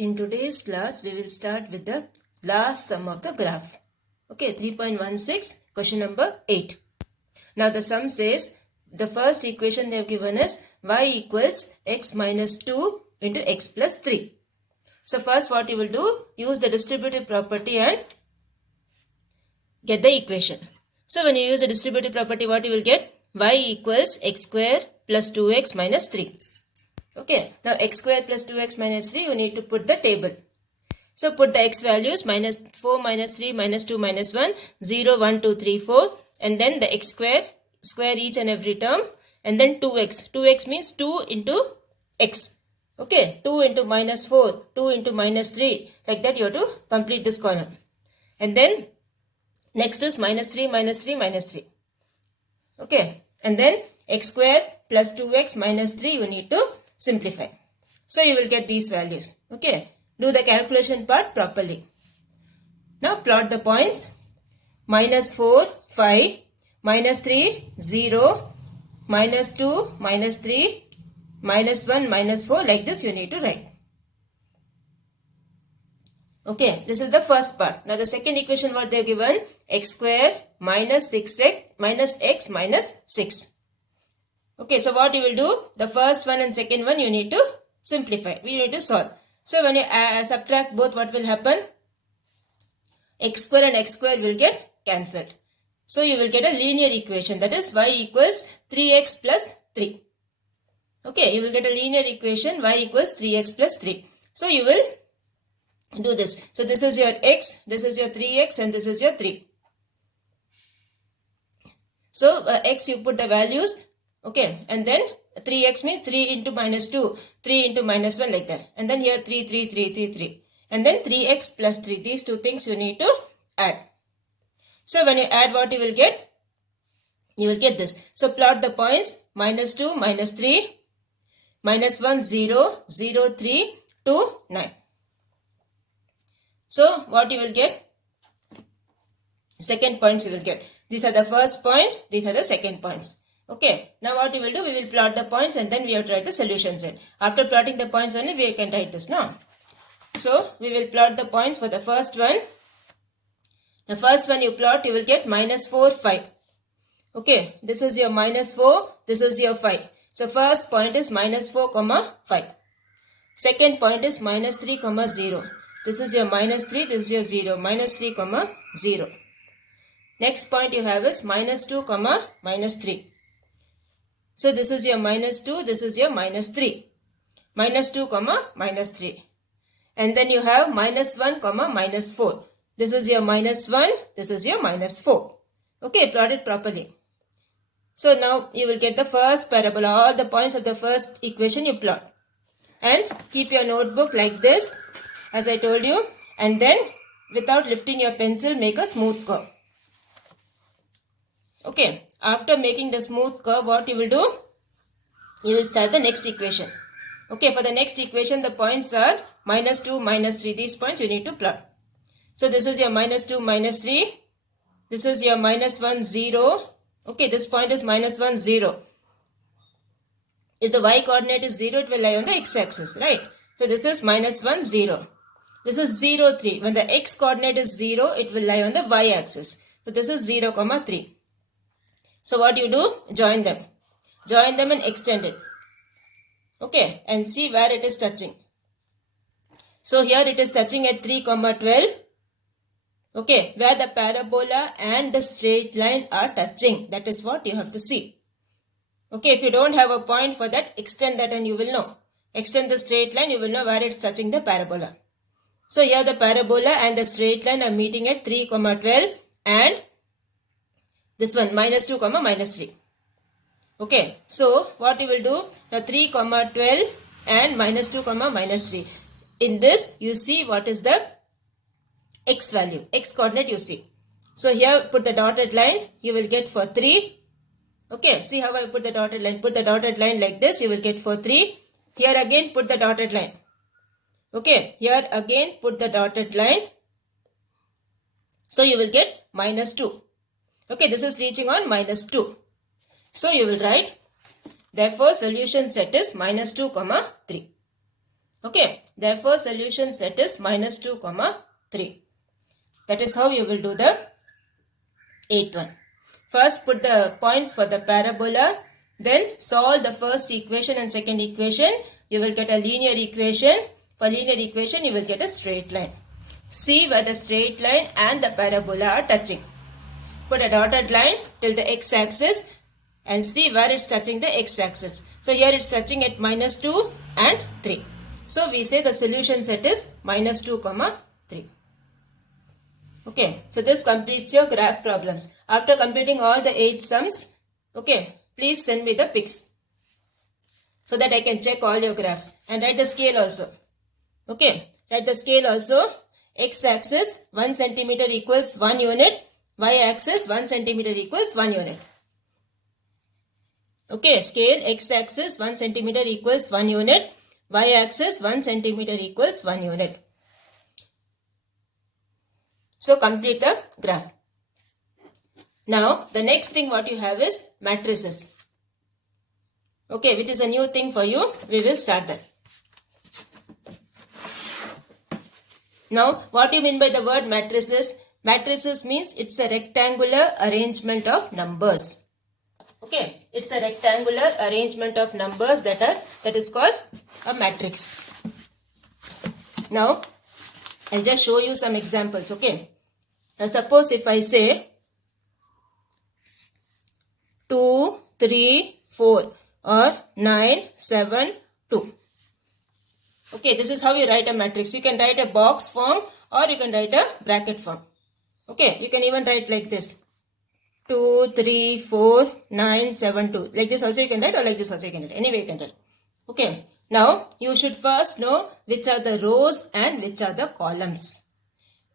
In today's class, we will start with the last sum of the graph. Okay, 3.16, question number 8. Now the sum says, the first equation they have given is y equals x minus 2 into x plus 3. So first what you will do, use the distributive property and get the equation. So when you use the distributive property, what you will get? Y equals x square plus 2x minus 3. Okay, now x square plus 2x minus 3, you need to put the table. So put the x values, minus 4 minus 3 minus 2 minus 1, 0, 1, 2, 3, 4. And then the x square each and every term. And then 2x. 2x means 2 into x. Okay, 2 into minus 4, 2 into minus 3. Like that you have to complete this column. And then next is minus 3, minus 3, minus 3. Okay, and then x square plus 2x minus 3 you need to simplify. So you will get these values. Okay, do the calculation part properly. Now plot the points. Minus 4, 5, minus 3, 0, minus 2, minus 3, minus 1, minus 4. Like this you need to write. Okay, this is the first part. Now the second equation what they have given, x square minus 6x minus x minus 6. Okay, so what you will do, the first one and second one you need to simplify. We need to solve. So when you subtract both, what will happen? X square and x square will get cancelled. So you will get a linear equation, that is y equals 3x plus 3. Okay, you will get a linear equation, y equals 3x plus 3. So you will do this. So this is your x, this is your 3x and this is your 3. So x you put the values. Okay, and then 3x means 3 into minus 2, 3 into minus 1 like that. And then here 3, 3, 3, 3, 3. And then 3x plus 3. These two things you need to add. So when you add, what you will get? You will get this. So plot the points. Minus 2, minus 3, minus 1, 0, 0, 3, 2, 9. So what you will get? Second points you will get. These are the first points. These are the second points. Okay, now what we will do, we will plot the points and then we have to write the solutions in. After plotting the points only, we can write this now. So, we will plot the points for the first one. The first one you plot, you will get minus 4, 5. Okay, this is your minus 4, this is your 5. So, first point is minus 4, 5. Second point is minus 3, 0. This is your minus 3, this is your 0. Minus 3, 0. Next point you have is minus 2, minus 3. So this is your minus 2, this is your minus 3. Minus 2, minus 3. And then you have minus 1, minus 4. This is your minus 1, this is your minus 4. Okay, plot it properly. So now you will get the first parabola. All the points of the first equation you plot. And keep your notebook like this, as I told you. And then without lifting your pencil, make a smooth curve. Okay, after making the smooth curve, what you will do? You will start the next equation. Okay, for the next equation, the points are minus 2, minus 3. These points you need to plot. So this is your minus 2, minus 3. This is your minus 1, 0. Okay, this point is minus 1, 0. If the y coordinate is 0, it will lie on the x-axis, right? So this is minus 1, 0. This is 0, 3. When the x coordinate is 0, it will lie on the y-axis. So this is 0, 3. So what you do? Join them. Join them and extend it. Okay, and see where it is touching. So here it is touching at 3, 12. Okay, where the parabola and the straight line are touching. That is what you have to see. Okay, if you don't have a point for that, extend that and you will know. Extend the straight line, you will know where it's touching the parabola. So here the parabola and the straight line are meeting at 3, 12 and this one minus 2, minus 3. Okay, so what you will do? Now 3, 12 and minus 2, minus 3. In this, you see what is the x value, x coordinate you see. So here put the dotted line, you will get for 3. Okay, see how I put the dotted line. Put the dotted line like this, you will get for 3. Here again put the dotted line. Okay, here again put the dotted line. So you will get minus 2. Okay, this is reaching on minus 2. So you will write, therefore solution set is minus 2, 3. Okay, Therefore, solution set is minus 2, comma 3. That is how you will do the 8th one. First, put the points for the parabola. Then, solve the first equation and second equation. You will get a linear equation. For linear equation, you will get a straight line. See where the straight line and the parabola are touching. Put a dotted line till the x-axis and see where it's touching the x-axis. So, here it's touching at minus 2 and 3. So, we say the solution set is minus 2, comma 3. Okay, so this completes your graph problems. After completing all the 8 sums, okay, please send me the pics so that I can check all your graphs and write the scale also. Okay, write the scale also. X-axis 1 centimeter equals 1 unit. Y-axis 1 centimeter equals 1 unit. Okay, scale x-axis 1 centimeter equals 1 unit. Y-axis 1 centimeter equals 1 unit. So complete the graph. Now the next thing what you have is matrices. Okay, which is a new thing for you. We will start that. Now what do you mean by the word matrices? Matrices means it's a rectangular arrangement of numbers. Okay, it's a rectangular arrangement of numbers that is called a matrix. Now I'll just show you some examples. Okay, now suppose if I say 2, 3, 4 or 9, 7, 2. Okay, this is how you write a matrix. You can write a box form or you can write a bracket form. Okay, you can even write like this. 2, 3, 4, 9, 7, 2. Like this also you can write or like this also you can write. Anyway you can write. Okay, now you should first know which are the rows and which are the columns.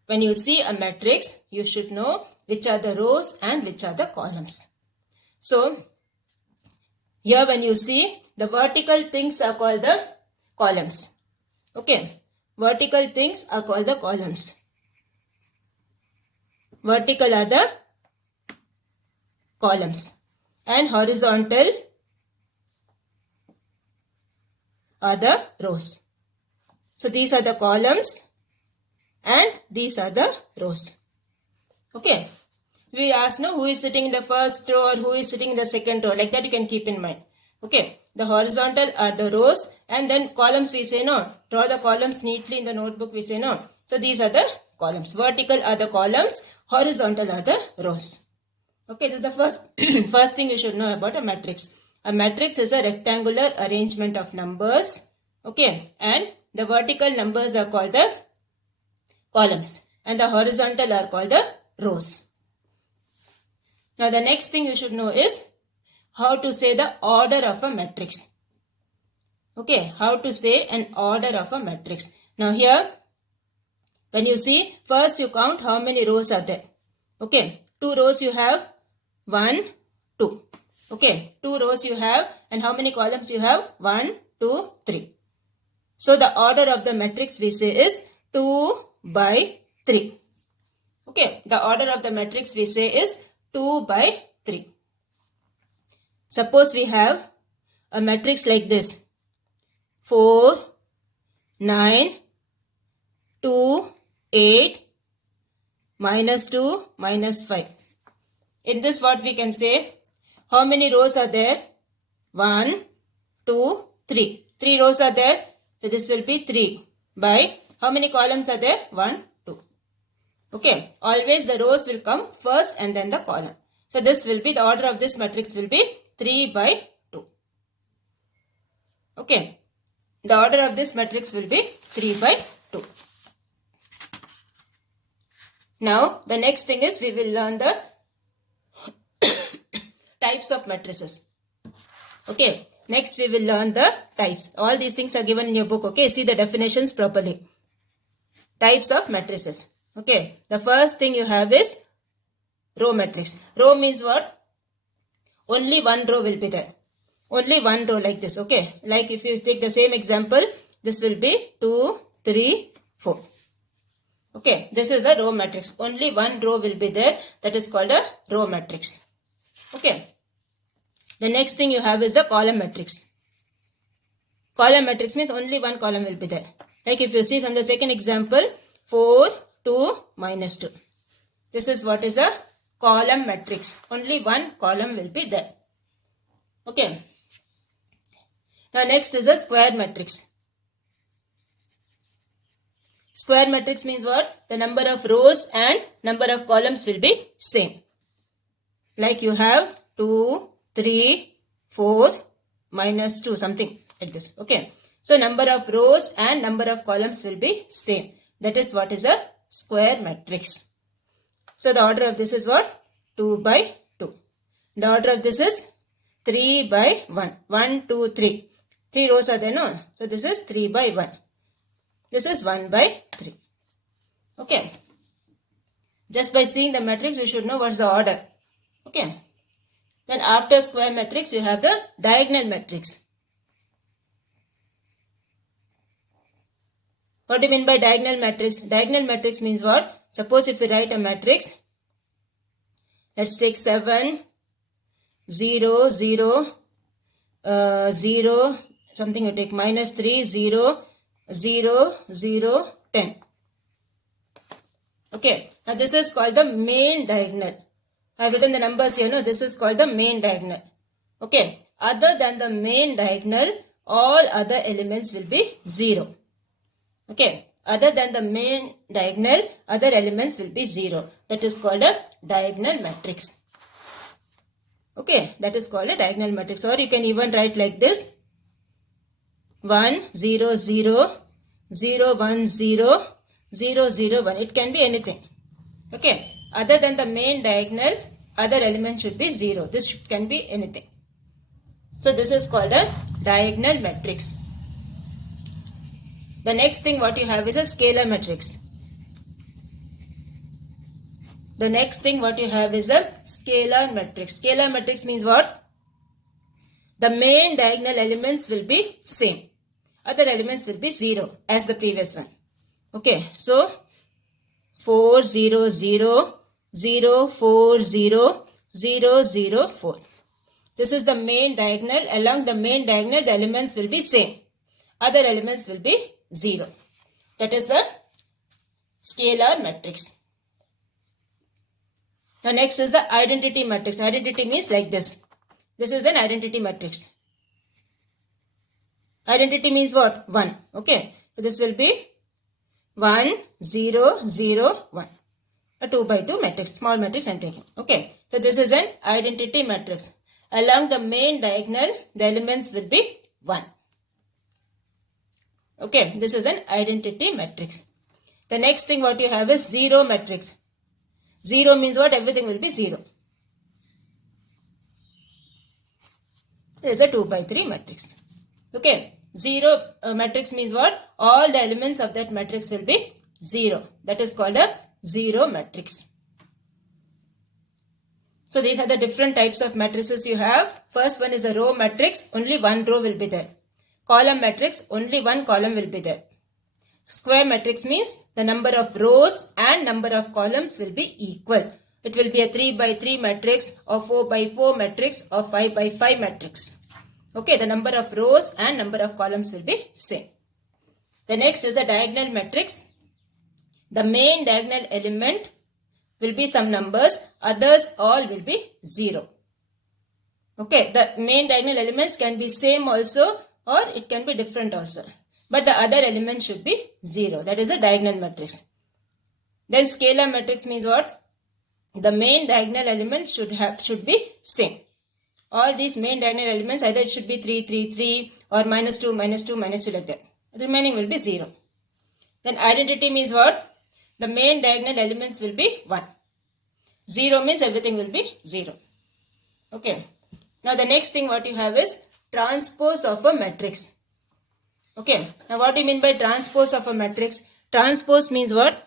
When you see a matrix, you should know which are the rows and which are the columns. So, here when you see, the vertical things are called the columns. Okay, vertical things are called the columns. Vertical are the columns and horizontal are the rows. So, these are the columns and these are the rows. Okay, we ask now who is sitting in the first row or who is sitting in the second row. Like that you can keep in mind. Okay, the horizontal are the rows and then columns we say no. Draw the columns neatly in the notebook we say no. So, these are the columns. Vertical are the columns, horizontal are the rows. Okay, this is the first thing you should know about a matrix. A matrix is a rectangular arrangement of numbers. Okay, and the vertical numbers are called the columns and the horizontal are called the rows. Now the next thing you should know is how to say the order of a matrix. Okay, how to say an order of a matrix. Now here, when you see, first you count how many rows are there. Okay, 2 rows you have, 1, 2. Okay, 2 rows you have and how many columns you have? 1, 2, 3. So the order of the matrix we say is 2 by 3. Okay, the order of the matrix we say is 2 by 3. Suppose we have a matrix like this. 4, 9, 2, 8, minus 2, minus 5. In this what we can say? How many rows are there? 1, 2, 3. 3 rows are there. So this will be 3 by how many columns are there? 1, 2. Okay. Always the rows will come first and then the column. So this will be the order of this matrix will be 3 by 2. Okay. The order of this matrix will be 3 by 2. Now the next thing is we will learn the types of matrices. Okay. Next we will learn the types. All these things are given in your book. Okay. See the definitions properly. Types of matrices. Okay. The first thing you have is row matrix. Row means what? Only one row will be there. Only one row like this. Okay. Like if you take the same example, this will be 2, 3, 4. Okay. This is a row matrix. Only one row will be there. That is called a row matrix. Okay. The next thing you have is the column matrix. Column matrix means only one column will be there. Like if you see from the second example, 4, 2, minus 2. This is what is a column matrix. Only one column will be there. Okay. Now next is a square matrix. Square matrix means what? The number of rows and number of columns will be same. Like you have 2, 3, 4, minus 2, something like this. Okay. So number of rows and number of columns will be same. That is what is a square matrix. So the order of this is what? 2 by 2. The order of this is 3 by 1. 1, 2, 3. 3 rows are there, no? So this is 3 by 1. This is 1 by 3. Okay. Just by seeing the matrix, you should know what's the order. Okay. Then after square matrix, you have the diagonal matrix. What do you mean by diagonal matrix? Diagonal matrix means what? Suppose if you write a matrix, let's take 7, 0, 0, 0, something you take minus 3, 0, 0, 0, 10. Okay. Now this is called the main diagonal. I have written the numbers here. No, this is called the main diagonal. Okay. Other than the main diagonal, all other elements will be 0. Okay. Other than the main diagonal, other elements will be 0. That is called a diagonal matrix. Okay. That is called a diagonal matrix. Or you can even write like this. 1, 0, 0, 0, 1, 0, 0, 0, 1. It can be anything. Okay. Other than the main diagonal, other element should be 0. This can be anything. So this is called a diagonal matrix. The next thing what you have is a scalar matrix. The next thing what you have is a scalar matrix. Scalar matrix means what? The main diagonal elements will be same. Other elements will be 0 as the previous one. Okay. So 4, 0, 0, 0, 4, 0, 0, 0, 4. This is the main diagonal. Along the main diagonal, the elements will be same. Other elements will be 0. That is the scalar matrix. Now next is the identity matrix. Identity means like this. This is an identity matrix. Identity means what? 1. Okay. So this will be 1, 0, 0, 1. A 2 by 2 matrix. Small matrix I am taking. Okay. So this is an identity matrix. Along the main diagonal, the elements will be 1. Okay. This is an identity matrix. The next thing what you have is 0 matrix. 0 means what? Everything will be 0. It is a 2 by 3 matrix. Okay. 0 matrix means what? All the elements of that matrix will be 0. That is called a 0 matrix. So these are the different types of matrices you have. First one is a row matrix. Only one row will be there. Column matrix. Only one column will be there. Square matrix means the number of rows and number of columns will be equal. It will be a 3 by 3 matrix or 4 by 4 matrix or 5 by 5 matrix. Okay, the number of rows and number of columns will be same. The next is a diagonal matrix. The main diagonal element will be some numbers. Others all will be 0. Okay, the main diagonal elements can be same also or it can be different also. But the other elements should be 0. That is a diagonal matrix. Then scalar matrix means what? The main diagonal element should be same. All these main diagonal elements, either it should be 3, 3, 3 or minus 2, minus 2, minus 2 like that. The remaining will be 0. Then identity means what? The main diagonal elements will be 1. 0 means everything will be 0. Okay. Now the next thing what you have is transpose of a matrix. Okay. Now what do you mean by transpose of a matrix? Transpose means what?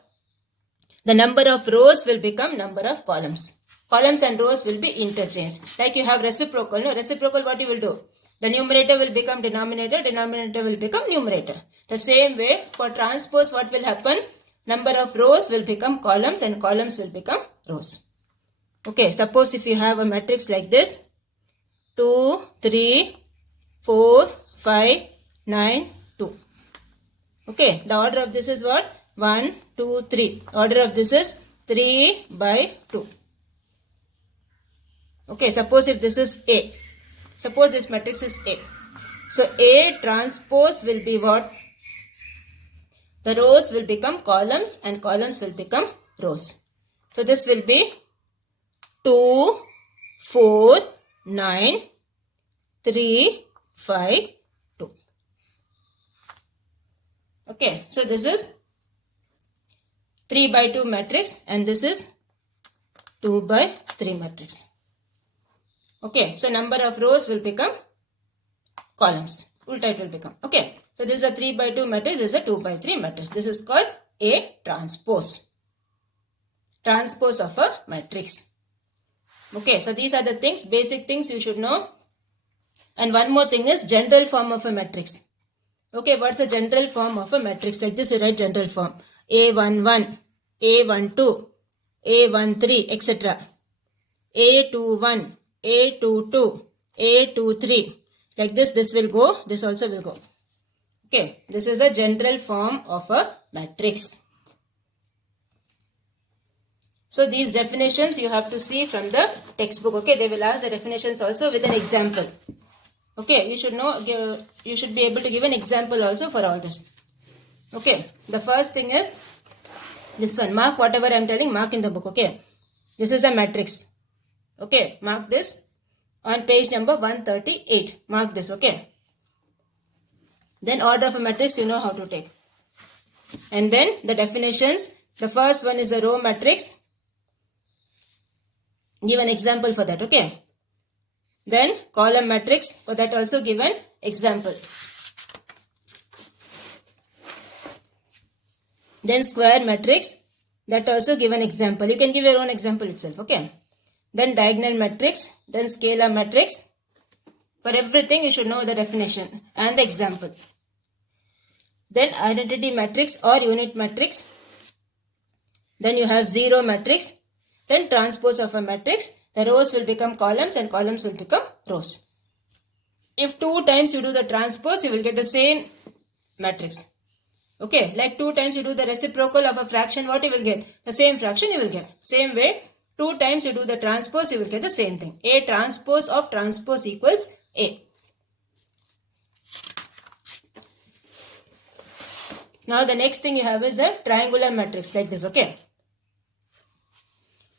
The number of rows will become number of columns. Columns and rows will be interchanged. Like you have reciprocal. No, reciprocal what you will do? The numerator will become denominator. Denominator will become numerator. The same way for transpose what will happen? Number of rows will become columns and columns will become rows. Okay, suppose if you have a matrix like this. 2, 3, 4, 5, 9, 2. Okay, the order of this is what? 1, 2, 3. Order of this is 3 by 2. Okay, suppose if this is A. Suppose this matrix is A. So A transpose will be what? The rows will become columns and columns will become rows. So this will be 2, 4, 9, 3, 5, 2. Okay, so this is 3 by 2 matrix and this is 2 by 3 matrix. Okay, so number of rows will become columns. Ulta it will become. Okay, so this is a 3 by 2 matrix, this is a 2 by 3 matrix. This is called A transpose. Transpose of a matrix. Okay, so these are the things, basic things you should know. And one more thing is general form of a matrix. Okay, what's the general form of a matrix? Like this you write general form. A11, A12, A13, etc. A21, A22, A23. Like this will go, this also will go. Okay, this is a general form of a matrix. So these definitions you have to see from the textbook. Okay, they will ask the definitions also with an example. Okay, you should know, you should be able to give an example also for all this. Okay, the first thing is this one. Mark whatever I am telling, mark in the book. Okay, this is a matrix. Okay, mark this on page number 138. Mark this. Okay, then order of a matrix you know how to take. And then the definitions. The first one is a row matrix. Give an example for that. Okay, then column matrix, for that also give an example. Then square matrix, that also give an example. You can give your own example itself. Okay, then diagonal matrix, then scalar matrix. For everything you should know the definition and the example. Then identity matrix or unit matrix. Then you have zero matrix. Then transpose of a matrix. The rows will become columns and columns will become rows. If 2 times you do the transpose, you will get the same matrix. Okay, like 2 times you do the reciprocal of a fraction, what you will get? The same fraction you will get. Same way, 2 times you do the transpose, you will get the same thing. A transpose of transpose equals A. Now the next thing you have is a triangular matrix like this. Okay.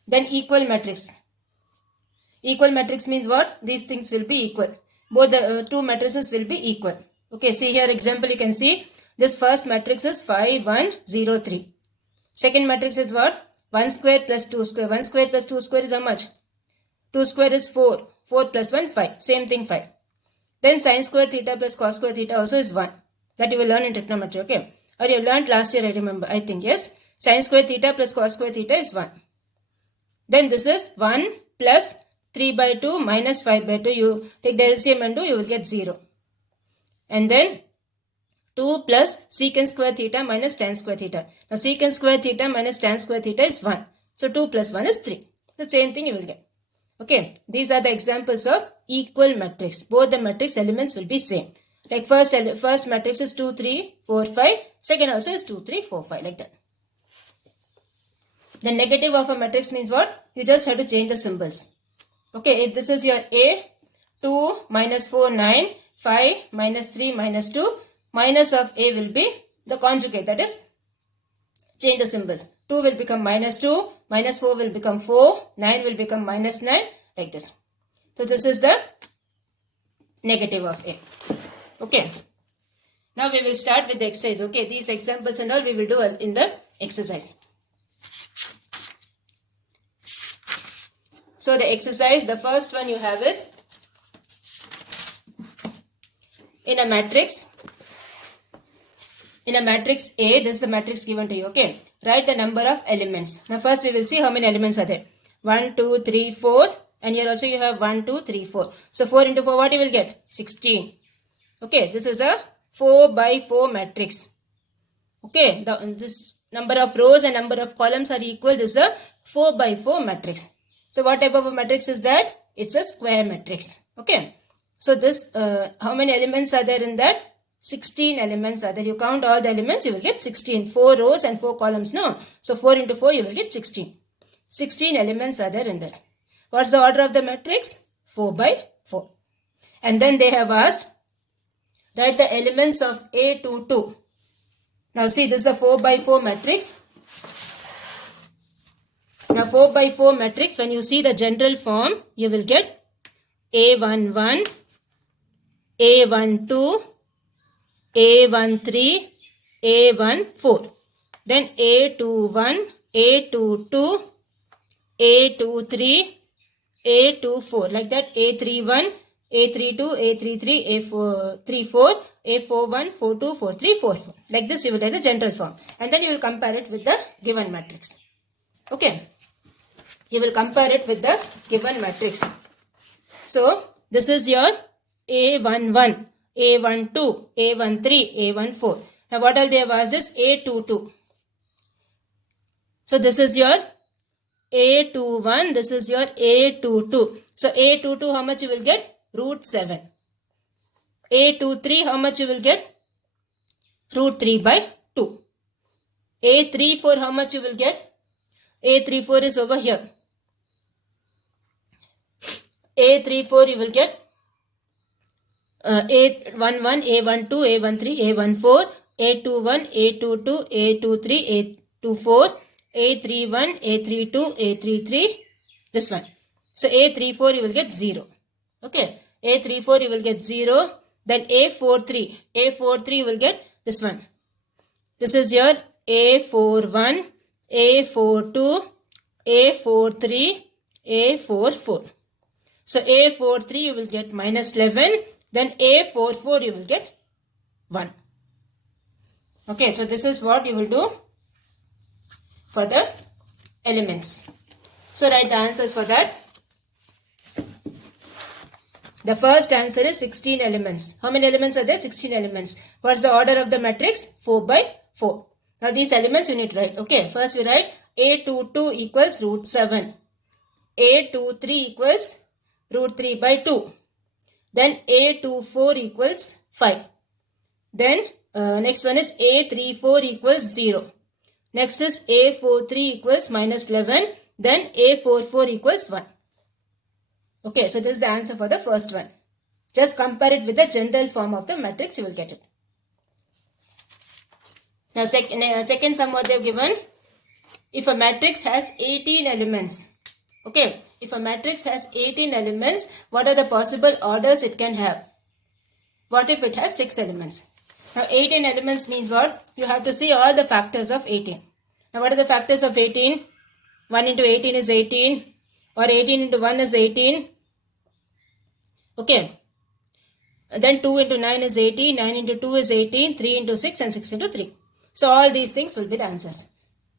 Then equal matrix. Equal matrix means what? These things will be equal. Both the two matrices will be equal. Okay, see here example you can see. This first matrix is 5, 1, 0, 3. Second matrix is what? 1 square plus 2 square. 1 square plus 2 square is how much? 2 square is 4. 4 plus 1, 5. Same thing 5. Then sin square theta plus cos square theta also is 1. That you will learn in trigonometry. Okay. Or you learned last year I remember. I think yes. Sin square theta plus cos square theta is 1. Then this is 1 plus 3 by 2 minus 5 by 2. You take the LCM and do, you will get 0. And then 2 plus secant square theta minus tan square theta. Now secant square theta minus tan square theta is 1. So 2 plus 1 is 3. The same thing you will get. Okay. These are the examples of equal matrix. Both the matrix elements will be same. Like first matrix is 2, 3, 4, 5. Second also is 2, 3, 4, 5 like that. The negative of a matrix means what? You just have to change the symbols. Okay, if this is your A, 2 minus 4, 9, 5 minus 3 minus 2, minus of A will be the conjugate, that is, change the symbols. 2 will become minus 2, minus 4 will become 4, 9 will become minus 9, like this. So this is the negative of A. Okay. Now we will start with the exercise. Okay, these examples and all we will do in the exercise. So the exercise, the first one you have is in a matrix A, this is the matrix given to you. Okay, write the number of elements. Now first we will see how many elements are there. 1, 2, 3, 4 and here also you have 1, 2, 3, 4. So 4 into 4 what you will get? 16. Okay, this is a 4 by 4 matrix. Okay, this number of rows and number of columns are equal. This is a 4 by 4 matrix. So what type of a matrix is that? It's a square matrix. Okay. So this, how many elements are there in that? 16 elements are there. You count all the elements, you will get 16. 4 rows and 4 columns, no? So 4 into 4, you will get 16. 16 elements are there in that. What's the order of the matrix? 4 by 4. And then they have asked, write the elements of A to 2. Now see, this is a 4 by 4 matrix. Now 4 by 4 matrix, when you see the general form, you will get A11, A12, A13, A14. Then A21, A22, A23, A24. Like that, A31, A32, A33, A34, A41, 42, 43, 44. Like this you will get the general form. And then you will compare it with the given matrix. Okay. You will compare it with the given matrix. So, this is your A11, A12, A13, A14. Now, what all they have asked is A22. So, this is your A21, this is your A22. So, A22, how much you will get? Root 7. A23, how much you will get? Root 3 by 2. A34, how much you will get? A34 is over here. A34 you will get A11, A12, A13, A14, A21, A22, A23, A24, A31, A32, A33, this one. So A34 you will get 0. Okay, A34 you will get 0. Then A43, A43 you will get this one. This is your A41, A42, A43, A44. So A43 you will get minus 11. Then A44 you will get 1. Okay, so this is what you will do for the elements. So write the answers for that. The first answer is 16 elements. How many elements are there? 16 elements. What's the order of the matrix? 4 by 4. Now these elements you need to write. Okay, first we write A22 equals root 7. A23 equals root 3 by 2. Then A24 equals 5. Then next one is A34 equals 0. Next is A43 equals minus 11. Then A44 equals 1. Okay, so this is the answer for the first one. Just compare it with the general form of the matrix, you will get it. Now second sum what they have given. If a matrix has 18 elements. Okay, if a matrix has 18 elements, what are the possible orders it can have? What if it has 6 elements? Now 18 elements means what? You have to see all the factors of 18. Now what are the factors of 18? 1 into 18 is 18. Or 18 into 1 is 18. Okay. Then 2 into 9 is 18. 9 into 2 is 18. 3 into 6 and 6 into 3. So all these things will be the answers.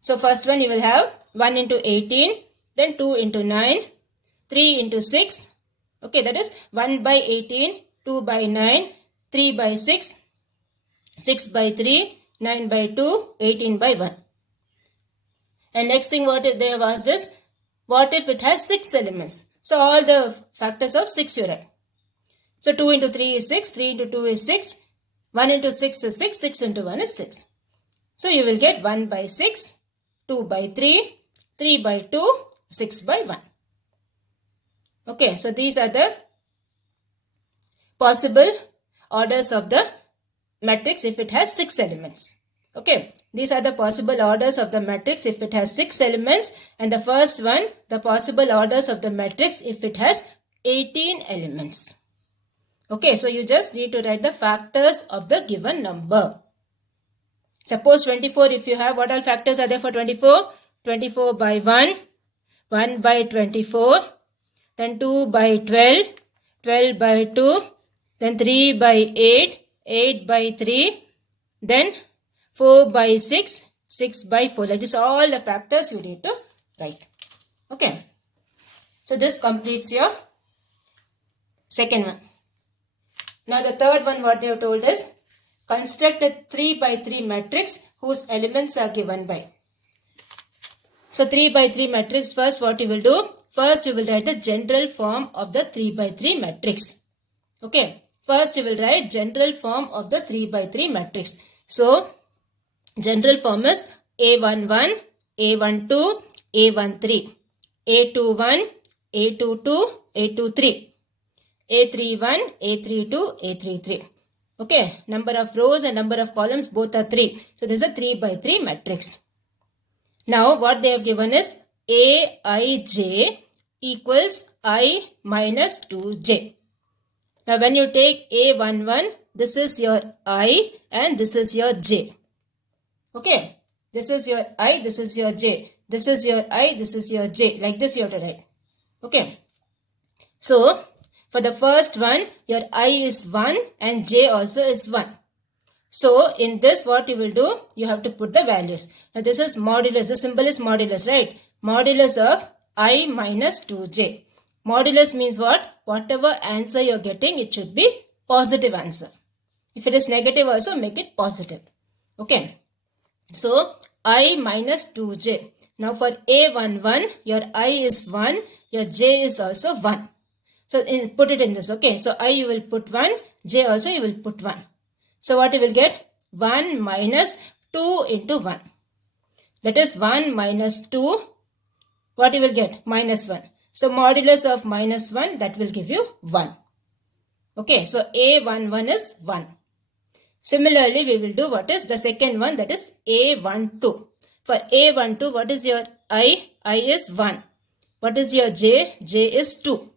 So first one you will have 1 into 18. Then 2 into 9. 3 into 6. Okay, that is 1 by 18. 2 by 9. 3 by 6. 6 by 3. 9 by 2. 18 by 1. And next thing what they have asked is, what if it has 6 elements? So all the factors of 6 you write. So 2 into 3 is 6, 3 into 2 is 6, 1 into 6 is 6, 6 into 1 is 6. So you will get 1 by 6, 2 by 3, 3 by 2, 6 by 1. Okay, so these are the possible orders of the matrix if it has 6 elements. Okay, these are the possible orders of the matrix if it has 6 elements, and the first one, the possible orders of the matrix if it has 18 elements. Okay, so you just need to write the factors of the given number. Suppose 24, if you have, what all factors are there for 24? 24 by 1, 1 by 24, then 2 by 12, 12 by 2, then 3 by 8, 8 by 3, then 4 by 6, 6 by 4. That is all the factors you need to write. Okay. So this completes your second one. Now the third one what they have told is, construct a 3 by 3 matrix whose elements are given by. So 3 by 3 matrix, first what you will do? First you will write the general form of the 3 by 3 matrix. Okay. first you will write general form of the 3 by 3 matrix. So, general form is A11, A12, A13, A21, A22, A23, A31, A32, A33. Okay, number of rows and number of columns both are 3. So, this is a 3 by 3 matrix. Now, what they have given is Aij equals I minus 2j. Now, when you take A11, this is your I and this is your j. Okay, this is your I, this is your j. This is your I, this is your j. Like this you have to write. Okay. So, for the first one, your I is 1 and j also is 1. So, in this what you will do, you have to put the values. Now, this is modulus. The symbol is modulus, right? Modulus of I minus 2j. Modulus means what? Whatever answer you are getting, it should be positive answer. If it is negative also, make it positive. Okay. So, I minus 2j. Now, for A11, your I is 1, your j is also 1. So, put it in this. Okay. So, I you will put 1, j also you will put 1. So, what you will get? 1 minus 2 into 1. That is 1 minus 2. What you will get? Minus 1. So, modulus of minus 1, that will give you 1. Okay. So, A11 is 1. Similarly, we will do what is the second one, that is A12. For A12, what is your I? I is 1. What is your j? J is 2.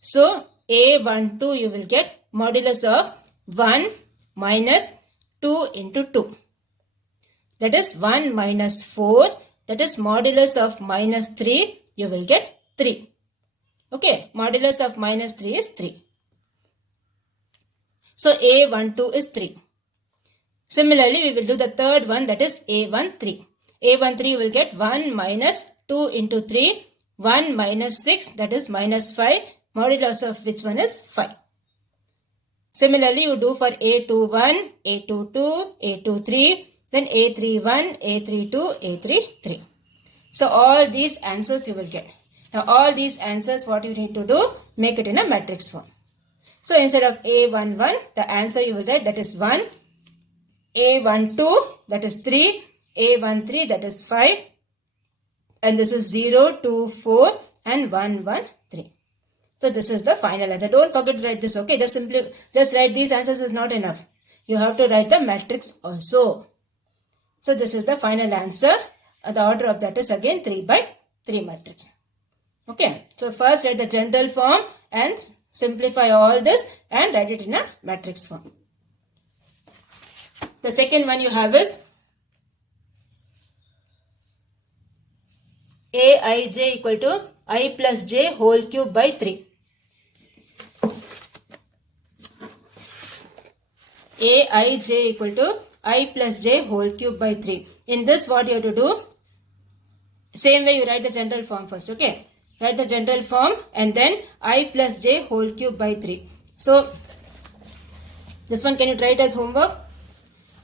So, A12 you will get modulus of 1 minus 2 into 2. That is 1 minus 4. That is modulus of minus 3. You will get 3. Okay, modulus of minus 3 is 3. So, A12 is 3. Similarly, we will do the third one, that is A13. A13 you will get 1 minus 2 into 3. 1 minus 6, that is minus 5. Modulus of which one is 5. Similarly, you do for A21, A22, A23, then A31, A32, A33. So, all these answers you will get. Now, all these answers, what you need to do? Make it in a matrix form. So, instead of A11, the answer you will get, that is 1. A12, that is 3. A13, that is 5. And this is 0, 2, 4 and 1, 1, 3. So, this is the final answer. Don't forget to write this, okay? Just write these answers is not enough. You have to write the matrix also. So, this is the final answer. The order of that is again 3 by 3 matrix. Okay. So, first write the general form and simplify all this and write it in a matrix form. The second one you have is Aij equal to I plus j whole cube by 3. Aij equal to I plus j whole cube by 3. In this, what you have to do? Same way you write the general form first, okay? Write the general form and then I plus j whole cube by 3. So, this one can you try it as homework?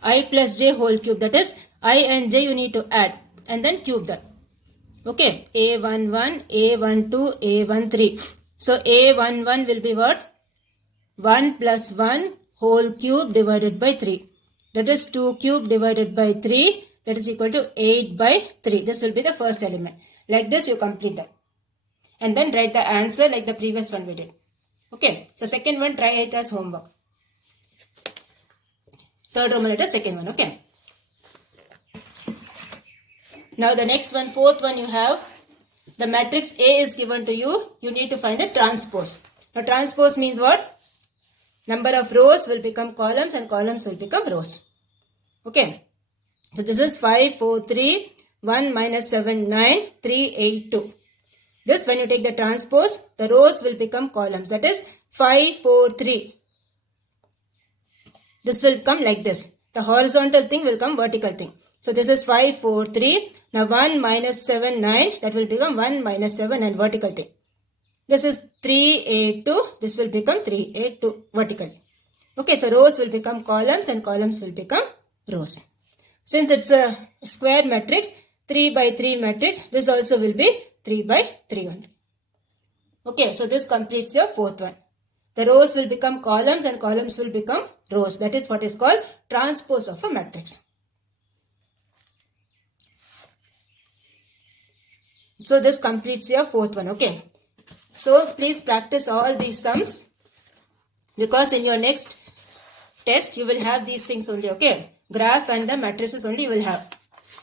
I plus j whole cube, that is I and j you need to add and then cube that. Okay, A11, A12, A13. So, A11 will be what? 1 plus 1 whole cube divided by 3. That is 2 cube divided by 3. That is equal to 8 by 3. This will be the first element. Like this, you complete that. And then write the answer like the previous one we did. Okay. So, second one, try it as homework. Third Roman letter, second one. Okay. Now, the next one, fourth one you have. The matrix A is given to you. You need to find the transpose. Now, transpose means what? Number of rows will become columns and columns will become rows. Okay. So, this is 5, 4, 3, 1 minus 7, 9, 3, 8, 2. This, when you take the transpose, the rows will become columns. That is 5, 4, 3. This will come like this. The horizontal thing will come vertical thing. So, this is 5, 4, 3. Now, 1 minus 7, 9. That will become 1 minus 7 and vertical thing. This is 3, 8, 2. This will become 3, 8, 2 vertically. Okay, so rows will become columns and columns will become rows. Since it's a square matrix, 3 by 3 matrix, this also will be 3 by 3 only. Okay, so this completes your fourth one. The rows will become columns and columns will become rows. That is what is called transpose of a matrix. So this completes your fourth one. Okay. So please practice all these sums, because in your next test you will have these things only. Okay. Graph and the matrices only you will have.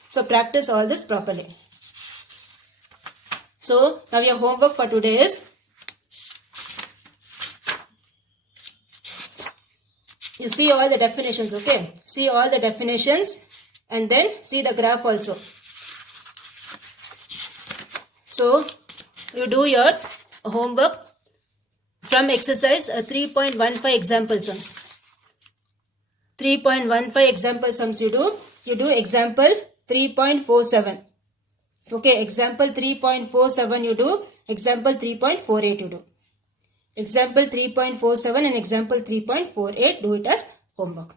So practice all this properly. So now your homework for today is, you see all the definitions. Okay. See all the definitions and then see the graph also. So you do your homework from exercise 3.15 example sums. 3.15 example sums you do. You do example 3.47. Okay, example 3.47 you do. Example 3.48 you do. Example 3.47 and example 3.48 do it as homework.